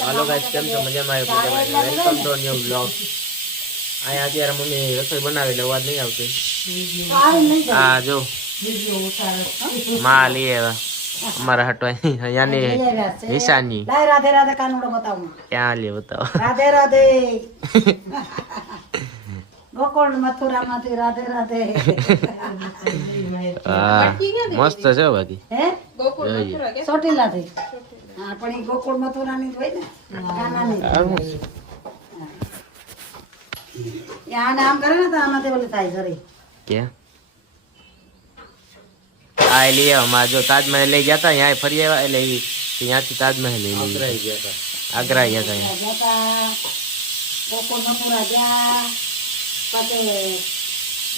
હાલો guys, કેમ છો? મજામાં? Welcome to new blog. અહીંયા અત્યારે મમ્મી રસોઈ બનાવે એટલે અવાજ નહીં આવતી. હા જો માં લઈ આવ્યા અમારા હટવા અહીંયાની નિશાની. રાધે રાધે કાનુડો બતાવું. ક્યાં લે બતાવો. રાધે રાધે ગોકુળ મથુરામાંથી રાધે રાધે. હા મસ્ત છે બાકી. હે ગોકુળ મથુરા કે ચોટીલાથી. હા પણ ઈ ગોકુળ મથુરાની જ હોય ને કાનાની. યાને આમ કરે ને તો આમાંથી ઓલી થાય જરી. કે આ લઈ આવ્યા જો તાજમહેલ લઈ ગયા હતા અહીંયા ફરી આવ્યા એટલે ત્યાંથી તાજમહેલ લઈ ગયા હતા. આગ્રા ગયા હતા. ગોકુળ મથુરા ગયા પછી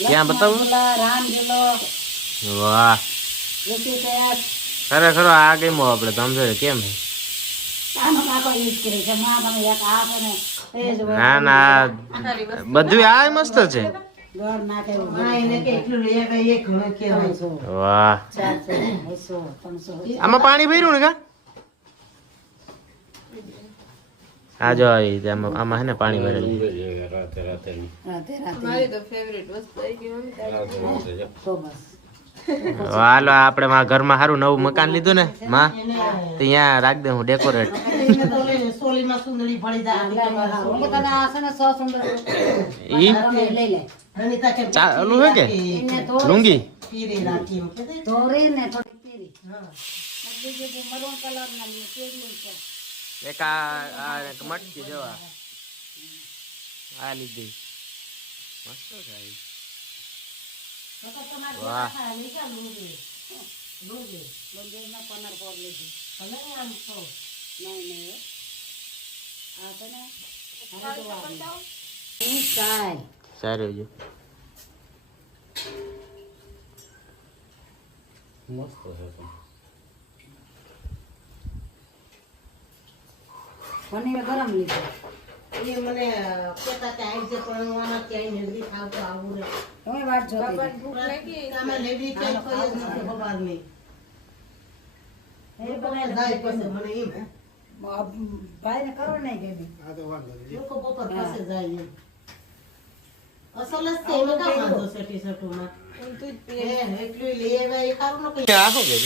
ક્યાં બતાવું? રામઝૂલો વાહ ઋષિકેશ. ખરેખર આ ગેમો આપણે સમજો કેમ છે? આનો કાકો યુઝ કરે છે માં તમે એક આ છે ને એ જ ના ના બધું આ મસ્ત છે. ગોળ નાખે એવું હા એને કે એટલું લઈ આવે એક ઘણો કહેવાય છે. વાહ 400 500 આમાં પાણી ભર્યું ને કા? આ જો આમાં હે ને પાણી ભરેલું. રાતે રાતે મારી તો ફેવરેટ વસ્તુ આવી ગઈ મમ્મી તો બસ હાલો આપણે માં ઘરમાં સારું નવું મકાન લીધું ને માં ત્યાં રાખ દે હું ડેકોરેટ. એને તો લઈને સોલીમાં સુંદરી ભળી જાય હું તને આ છે ને 100 સુંદર ઈ લઈ લે અનિતા કે ચાલુ હે કે એને તો લુંગી પીરે રાખી એમ કે ધોરી ને થોડી પીરી હા બધી જે મરૂન કલર ના લે કેરી છે એક આ મટકી જોવા આ લીધી મસ્ત છે આ. તો તમારે વાહ આ લીધા લુંગી લુંગી લોંગેના પનર પર લીધી ભલે ને આમ તો નહીં આ છે ને હવે તો આવી ઈ કાય સારું જો મસ્ત છે. પનીર ગરમ લીધું એ મને કેતા કે આઈ જે પણ હું આમાં ક્યાંય નદી ખાવ તો આવું રે તમે વાત જોતી બાપાને ભૂખ લાગી આમાં લેડી કે કોઈ જ નથી ખબર નહીં એ બને જાય પછી મને એમ ભાઈ ને કરો નહીં કે લોકો બપોર પાસે જાય એમ અસલ જ છે એમાં કામ વાંધો છે ટી-શર્ટોમાં તું જ એ એટલું લઈ આવ્યા એ ખારું ન કઈ આ શું કર્યું?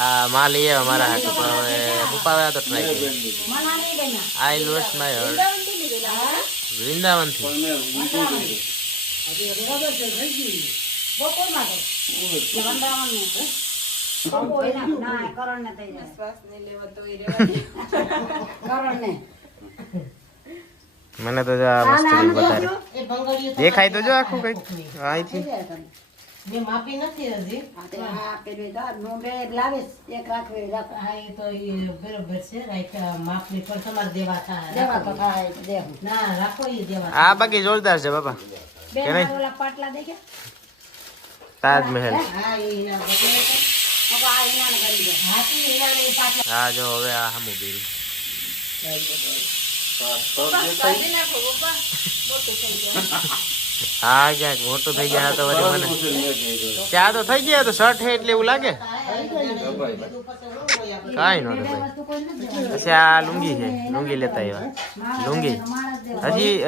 આ માં લઈ આવ્યા મારા હાથ ઉપર હવે ઉપાવ્યા તો ટ્રાય કરી. મના નહીં દેના I lost my heart Vrindavan થી બપોર માટે વંદાવન ને બપોર ના કરણ ને થઈ જાય શ્વાસ નહીં લેવા તો એ રેવા દે. કરણ ને મને તો જો આ મસ્ત લીધું વધારે એ બંગડીઓ દેખાય તો જો આખું કઈક અહીંથી મેં માપી નથી હજી આ પેલી દા નોંધે લાવે એક રાખવે રાખ હા એ તો એ બરોબર છે રાઈટ માપની પણ તમારે દેવા થાય દેવા તો થાય દેવું ના રાખો એ દેવા આ બાકી જોરદાર છે બાપા. બે કે નહીં? ઓલા પાટલા દે કે તાજમહેલ. હા એના બદલે મગો આ ઇનાને કરી દે હાથી એના નહીં પાછળ હા જો હવે આ હમું પીરું. કાઢી નાખો પપ્પા મોટું થઈ જાય હા ક્યાંક મોટું થઈ ગયા તો વળી મને ત્યાં તો થઈ ગયા તો શર્ટ હે એટલે એવું લાગે કાંઈ નો વસ્તુ કોઈ નથી પછી આ લુંગી છે લુંગી લેતા આવ્યા લુંગી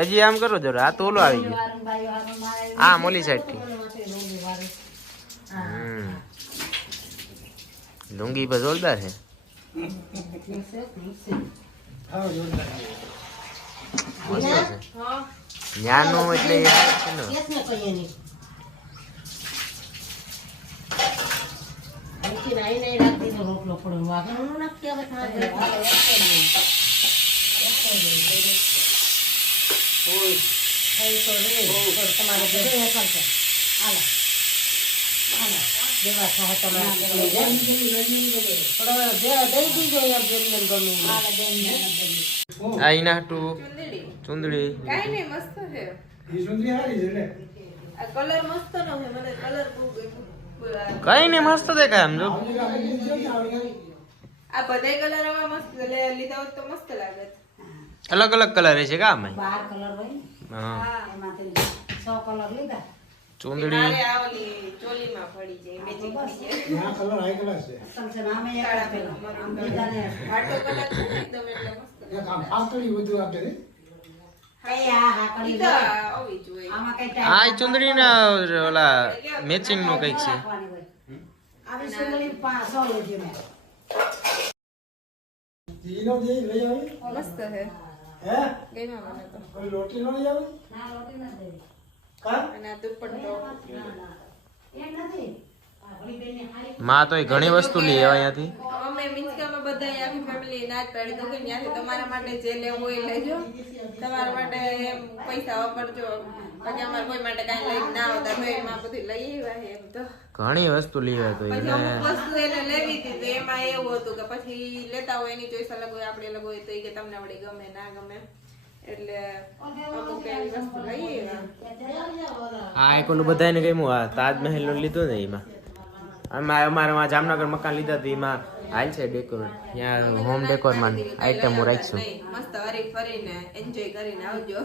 હજી આમ કરો જરા આ તો ઓલો આવી ગયો ભાઈ હારું મારે આ મોલી સાઈડ થી લુંગી પર જોરદાર છે મસ્ત છે હા ન્યાનું એટલે યાર છે ને. કેસને કહીએ નહીં અહીંથી નાઈ નાઈ રાખતી તો રોટલો પડ્યો વાગણ નું નાખતી હવે તમારે તમારે દેવા થાય તમારે દઈ દીજો એમ ગમે આ એના હાટું ચુંદડી ચુંદડી કાઈ નહીં મસ્ત છે આ કલર મસ્ત નો છે મને કલર બહુ ગમ્યું કઈ નહીં મસ્ત દેખાય આમ જો આ બધાય કલર હવે મસ્ત લીધા હોત તો મસ્ત લાગે અલગ અલગ કલર છે કા આમાં? 12 કલર હોય ને હા હા એમાંથી 100 કલર લીધા ચૂંદડી મારે આ ઓલી ચોલીમાં પડી જાય મેચિંગ થઈ જાય. આ કલર હાઈ કલર છે સમસે નામે એક આપેલો. આમ બીજાને ઘાટો કલર છે ને એકદમ એટલે મસ્ત. એક આમ પાતળી વધુ આપે છે કઈ આ કરી ઈ તો આવી જ હોય. આમાં કઈ આ ચૂંદડી ના ઓલા મેચિંગ નું કઈક છે. આવી સુંદરી 100 લેજો ને ઈનો જે લઈ આવી મસ્ત છે. હે ગમ્યા મને તો. કોઈ રોટી નો લઈ આવી ના રોટી ના દે કા અને આ દુપટ્ટો. એ નથી આપણી બેનને હારી માં તો ઘણી વસ્તુ લઈ આવ્યા અહીંયાથી. અમે મીન્સ કે અમે બધા આખી ફેમિલી ના જ પાડી દો કે ત્યાંથી તમારા માટે જે લેવું હોય એ લેજો. તમારા માટે એમ પૈસા વાપરજો. બાકી અમારે કોઈ માટે કાંઈ લઈને ના આવતા તો એમાં બધું લઈ આવ્યા એમ તો. ઘણી વસ્તુ લઈ આવ્યા તો પછી એને અમુક વસ્તુ એને લેવી હતી તો એમાં એવું હતું કે પછી લેતા હોય એની ચોઈસ અલગ હોય આપણે અલગ હોય તો એ કે તમને વળી ગમે ના ગમે એટલે અમુક એવી વસ્તુ લઈ આવ્યા. આ એક ઓલું બધાને ગમ્યું આ તાજમહેલ નું લીધું ને એમાં અમારે જામનગર મકાન લીધા તો એમાં હાલ છે ડેકોરેટ ત્યાં હોમ ડેકોર માં આઈટમ રાખશું. નહીં, મસ્ત હરી ફરીને એન્જોય કરીને આવજો.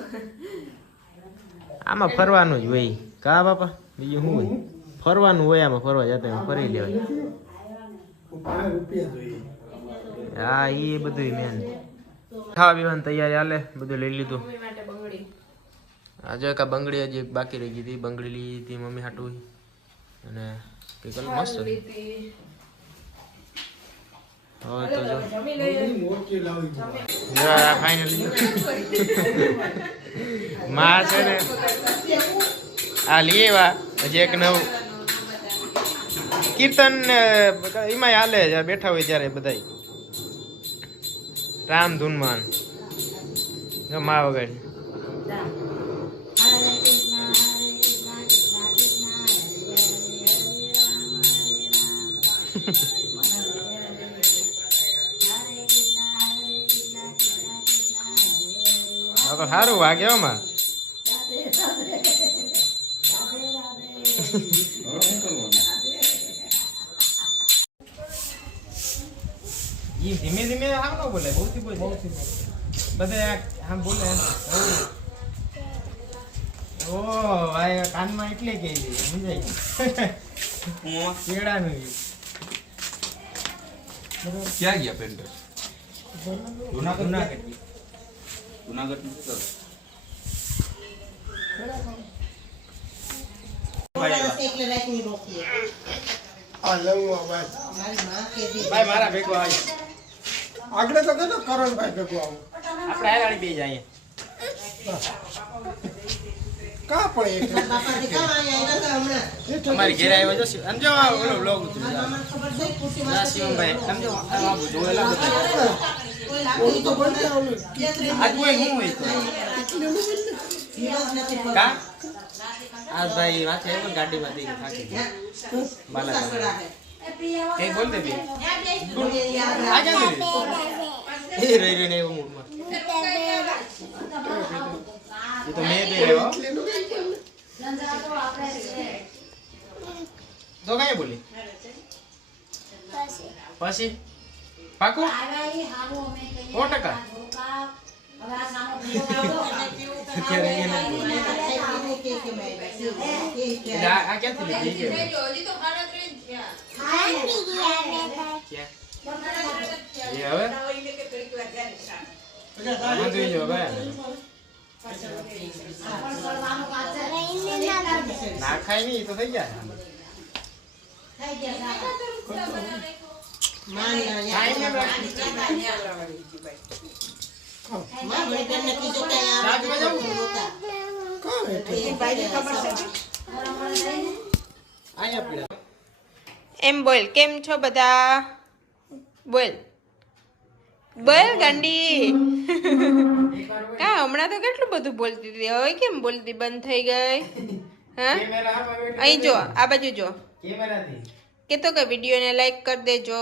આમાં ફરવાનું જ હોય કા બાપા બીજું શું હોય ફરવાનું હોય આમાં ફરવા જતા એમાં ફરી લેવાય. રૂપિયા જોઈએ હા એ બધું મેન ખાવા પીવાની તૈયારી હાલે બધું લઈ લીધું. મમ્મી માટે બંગડી. આજે એક આ બંગડી હજી એક બાકી રહી ગઈ હતી બંગડી લીધી હતી મમ્મી હાટું અને કંઈક ઓલું મસ્ત હતું. લીધી. હવે તો જો જમી લઈએ. મોટી લાવી ફાઇનલી માં છે ને આ લઈ આવ્યા હજી એક નવું કીર્તન એમાં હાલે જ્યારે બેઠા હોય ત્યારે બધાય રામ ધૂનમાં મા વગર તો સારું વાગે માં ધીમે ધીમે આમ ન બોલે બહુથી બોલે બધા આમ બોલે ઓ ભાઈ કાનમાં એટલે કે સમજાય કેળાનું ક્યાં ગયા પેન્ટર જુનાગઢ જુનાગઢ એટલે રાખી રોકીએ આ લઉં ભાઈ મારી માં કહેતી ભાઈ મારા ભેગો આવી આગળ તો કહેતો કરણભાઈ ભેગો આવું આપણે આગાડી બે જાય કા પડે એક બાપાજી કામ આયા હતા હમણાં અમારી ઘેર આવ્યો જો સમજો ઓલો વ્લોગ ઉતર્યો મને ખબર છે ખુશી ના શિવમભાઈ સમજો આ જોયેલા બધા ઓલું તો બનતા ઓલું આજ કોઈ હું હોય તો વિરોધ નથી પડતો. કા આ ભાઈ વાંચે પણ ગાડીમાં દઈ થાકી બાલા સસરા હે. કઈ બોલતે બી બોલીએ યાર આ ક્યાં ગઈ એ રહી રહી ને એવું મૂડમાં એ તો મેં દે રહ્યો તો કઈ બોલી પછી પાકું 100% અત્યારે એને એટલે આ ક્યાંથી લીધી એ કે હજી તો 3.5 થયા. ક્યાં એ હવે આમાં જોઈ જો ભાઈ ના ખાય નહીં તો થઈ જાય એમ બોલ કેમ છો બધા બોલ બોલ ગાંડી કા હમણાં તો કેટલું બધું બોલતી હતી હવે કેમ બોલતી બંધ થઈ ગઈ હા અહીં જો આ બાજુ જો કેમેરાથી કે તો કે વિડીયોને લાઈક કરી દેજો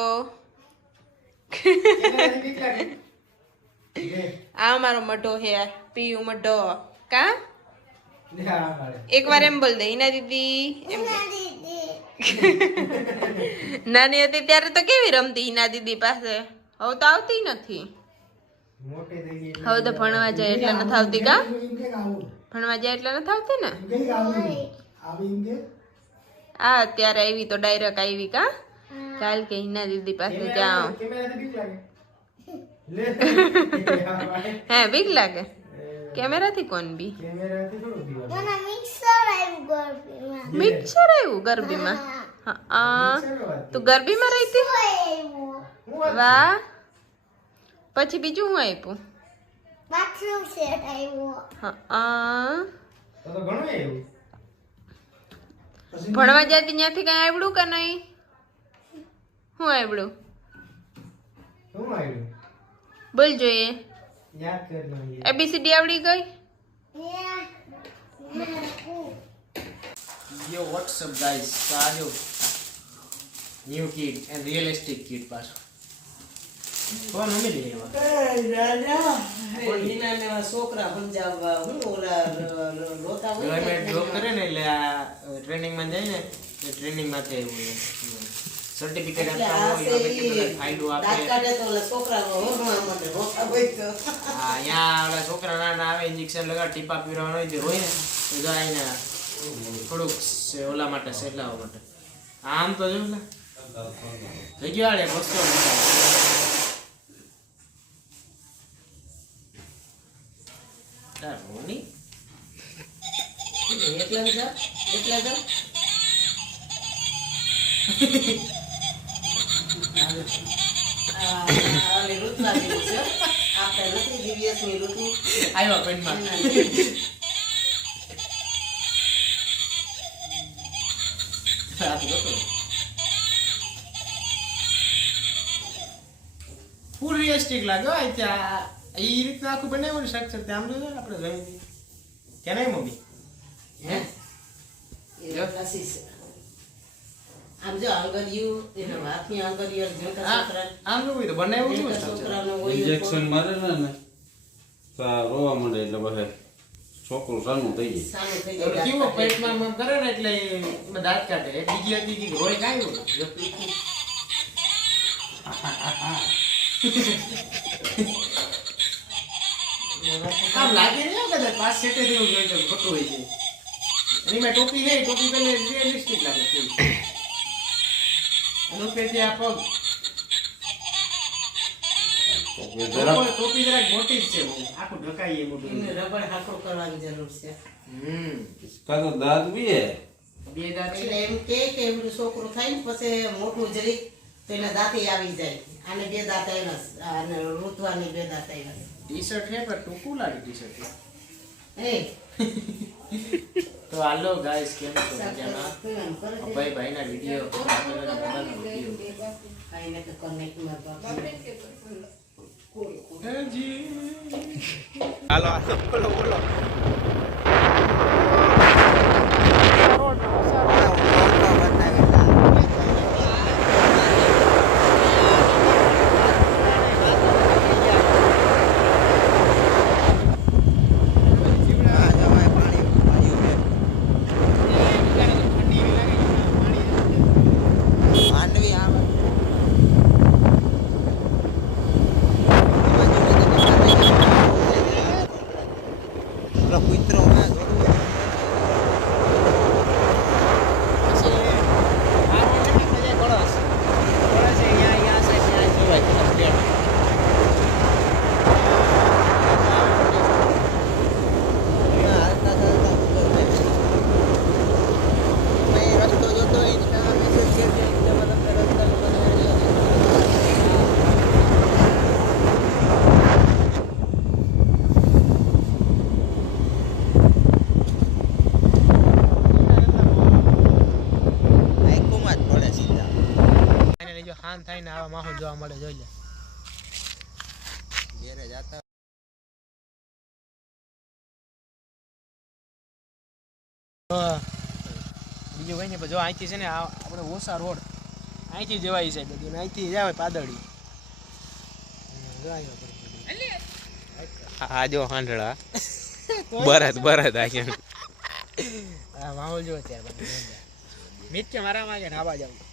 આ મારો મઢો હે પીયુ મઢો કા એકવાર એમ બોલ દે હિના દીદી એમ કે. નાની હતી ત્યારે તો કેવી રમતી હિના દીદી પાસે હવે તો આવતી નથી મોટી થઈ ગઈ હવે તો ભણવા જાય એટલે નથી આવતી કા ભણવા જાય એટલે નથી આવતી ને આ અત્યારે આવી તો ડાયરેક્ટ આવી કા કાલ કે હિના દીદી પાસે જાઓ હે બીક લાગે કેમેરાથી કોણ બી મિક્સર આવ્યું ગરબીમાં હા તું ગરબીમાં રહી હતી વાહ પછી બીજું હું આપ્યું હા ભણવા જતી ત્યાંથી કઈ આવડું કે નહીં શું આવડું બોલ જોઈએ ABCD આવડી ગઈ Yo, what's up guys? Sadio. New kid and realistic kid પાછો. કોણ ઉમેરી લેવા? છોકરા સમજાવવા હું ઓલા રોતા હોય ગવર્મેન્ટ જોબ કરે ને એટલે આ ટ્રેનિંગ માં જાય ને એ ટ્રેનિંગ માં થાય એવું સર્ટિફિકેટ આપતા હોય કેટલી બધા ફાઇલો આપે હા અહીંયા ઓલા છોકરા નાના આવે ઇન્જેક્શન લગાડ ટીપા પીવડાવવાનો હોય તે રોય ને તો જાય ને થોડુંક ઓલા માટે સેટલાવા માટે આમ તો જો ને થઈ ગયો આડે વસ્તુ રોની આવ્યો પેન્ટમાં ફૂલ રિયલિસ્ટિક લાગ્યો આ ત્યાં એ રીતના આખું બનાવ્યું ને સ્ટ્રક્ચર ત્યાં આમ જોજો આપણે જોઈ કે નહીં મમ્મી આમ જો આંગળીયું એના હાથની આંગળીયું જોતા છોકરા આમ જોયું તો બનાવ્યું શું છોકરાનો હોય ઇન્જેક્શન મારે ને તો આ રોવા માંડે એટલે પછી છોકરું સાનું થઈ જાય સાનું થઈ કેવો જાય પેટમાં મમ કરે ને એટલે એમાં દાંત કાઢે એક બીજી હતી કે રોય કાઢ્યું આમ લાગે ને કદાચ 5 સેટે જેવું જોઈએ તો ખોટું હોય છે એની મેં ટોપી છે ટોપી પેલે રિયલિસ્ટિક લાગે ફૂલ એનું પેથી આ પગ ટોપી જરાક મોટી જ છે બહુ આખું ઢકાઈ એ મોટું એને રબડ હાથો કરવાની જરૂર છે કાં તો દાંત બી બે દાંત છે એટલે એમ કે એવડું છોકરું થાય ને પછી મોટું જરીક તો એના દાંતે આવી જાય આને બે દાંત આવ્યા અને ઋતવાની બે દાંત આવ્યા ટી-શર્ટ છે પણ ટૂંકું લાગે ટી-શર્ટ એ તો હાલો ગાઈસ કેમ છો મજામાં ભાઈ ભાઈના વિડિયો આઈને તો કનેક્ટ માં હાલો બોલો બોલો થાય ને આવા માહોલ જોવા મળે જોઈ લે ઘેરે જાતા બીજું કઈ નહીં જો અહીંથી છે ને આપણે ઓસા રોડ અહીંથી જવાય છે બધું અહીંથી જાવ પાદળી આ જો હાંડળા બરત આ માહોલ જો અત્યારે મિત્ર મારા માંગે નાવા જાવ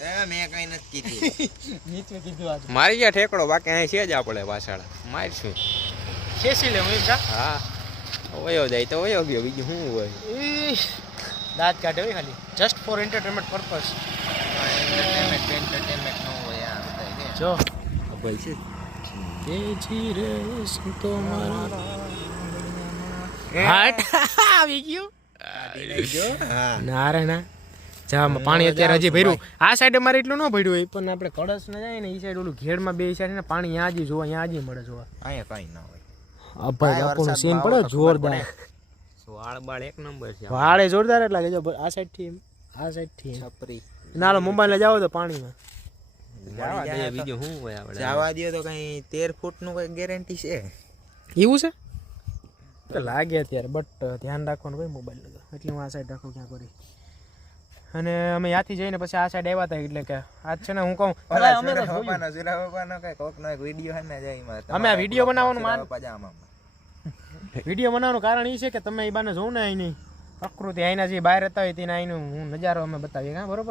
મેં કઈ નથી કીધું મિત્ર કીધું આજ મારી ગયા ઠેકડો બાકી અહીં છે જ આપણે પાછળ મારશું ખેસી લે હું હા વયો જાય તો વયો ગયો બીજું શું હોય દાંત કાઢે હોય ખાલી just for entertainment purpose. Entertainment નો હોય આ બધા જો ભાઈ છે તેજી રે સંતો મારા હાટ આવી ગયું. ના રે ના જા પાણી અત્યારે હજી ભર્યું આ સાઈડ અમારે એટલું ન ભર્યું હોય પણ આપણે કળશ ને જાય ને એ સાઈડ ઓલું ઘેડમાં બે સાઈડ ને પાણી ત્યાં જ જોવા ત્યાં જ મળે જોવા. અહીંયા કઈ ના હોય આ ભાઈ આપણું સીન પડે જોરદાર. વાળ બાળ એક નંબર છે વાળે જોરદાર જ લાગે જો આ સાઈડ થી આ સાઈડ થી છપરી નાલો મોબાઈલ જાવ તો પાણીમાં જવા દે બીજું શું હોય આપણે જવા દે તો કઈ 13 ફૂટ નું કઈ ગેરંટી છે એવું છે તો લાગે અત્યારે બટ ધ્યાન રાખવાનું ભાઈ મોબાઈલ એટલે હું આ સાઈડ રાખું ક્યાં કરી. અને અમે ત્યાંથી જઈને પછી આ સાઈડ આવ્યા હતા એટલે કે આજ છે ને હું કહું અમે આ વિડીયો બનાવવાનું વિડીયો બનાવવાનું કારણ એ છે કે તમે એ બાને જોઉં ને અહીંની પ્રકૃતિ અહીંના જે બહાર હતા હોય તેના અહીંનું હું નજારો અમે બતાવીએ હા બરોબર.